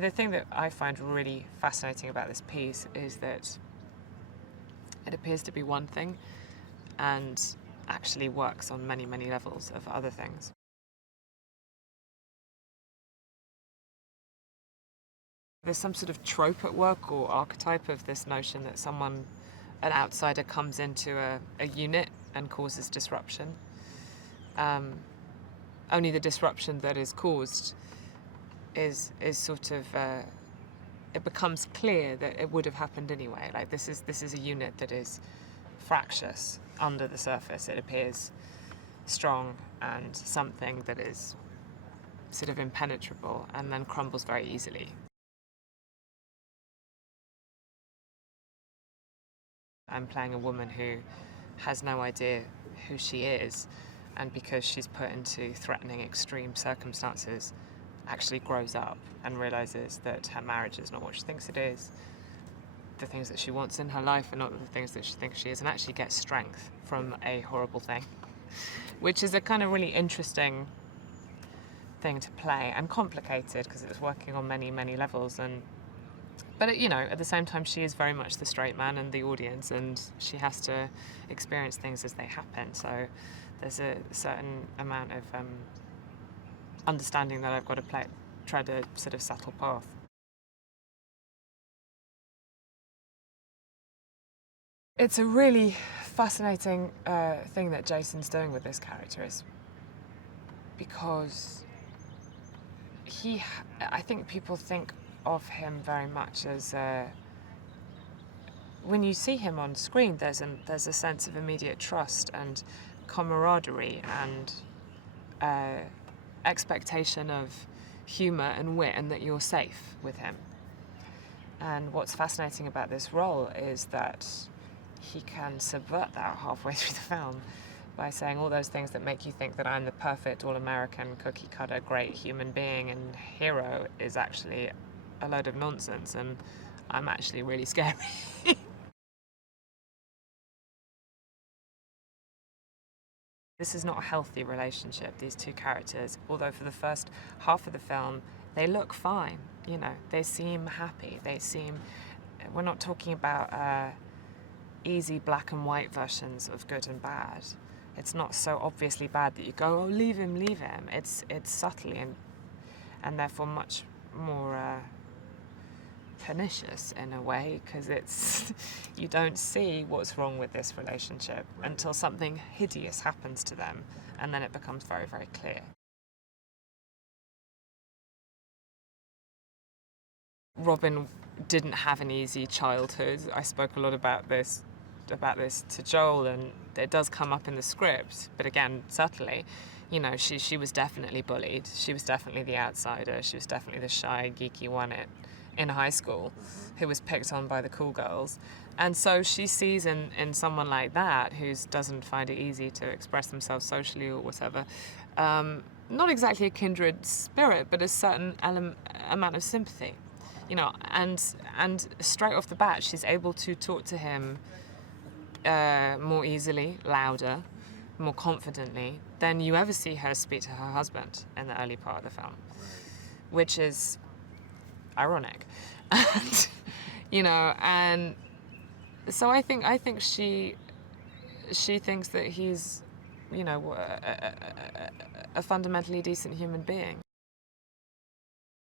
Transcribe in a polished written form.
The thing that I find really fascinating about this piece is that it appears to be one thing and actually works on many, many levels of other things. There's some sort of trope at work or archetype of this notion that an outsider comes into a unit and causes disruption. Only the disruption that is caused is sort of, it becomes clear that it would have happened anyway. Like this is a unit that is fractious under the surface. It appears strong and something that is sort of impenetrable and then crumbles very easily. I'm playing a woman who has no idea who she is, and because she's put into threatening extreme circumstances, actually grows up and realizes that her marriage is not what she thinks it is. The things that she wants in her life are not the things that she thinks she is, and actually gets strength from a horrible thing, which is a kind of really interesting thing to play, and complicated because it's working on many, many levels. But at the same time, she is very much the straight man and the audience, and she has to experience things as they happen. So there's a certain amount of understanding that I've got to tread a sort of subtle path. It's a really fascinating thing that Jason's doing with this character, is because I think people think of him very much as when you see him on screen, there's a sense of immediate trust and camaraderie and expectation of humour and wit, and that you're safe with him. And what's fascinating about this role is that he can subvert that halfway through the film by saying all those things that make you think that I'm the perfect all-American cookie-cutter great human being and hero is actually a load of nonsense, and I'm actually really scary. This is not a healthy relationship, these two characters, although for the first half of the film they look fine, they seem happy, we're not talking about easy black and white versions of good and bad. It's not so obviously bad that you go, oh, leave him. It's subtly and therefore much more pernicious in a way, because you don't see what's wrong with this relationship until something hideous happens to them, and then it becomes very, very clear. Robyn didn't have an easy childhood. I spoke a lot about this to Joel, and it does come up in the script, but again, subtly. She was definitely bullied. She was definitely the outsider. She was definitely the shy, geeky one in high school who was picked on by the cool girls. And so she sees in someone like that, who doesn't find it easy to express themselves socially or whatever, not exactly a kindred spirit, but a certain amount of sympathy. And straight off the bat, she's able to talk to him more easily, louder, more confidently than you ever see her speak to her husband in the early part of the film, which is ironic. And so I think she thinks that he's a fundamentally decent human being.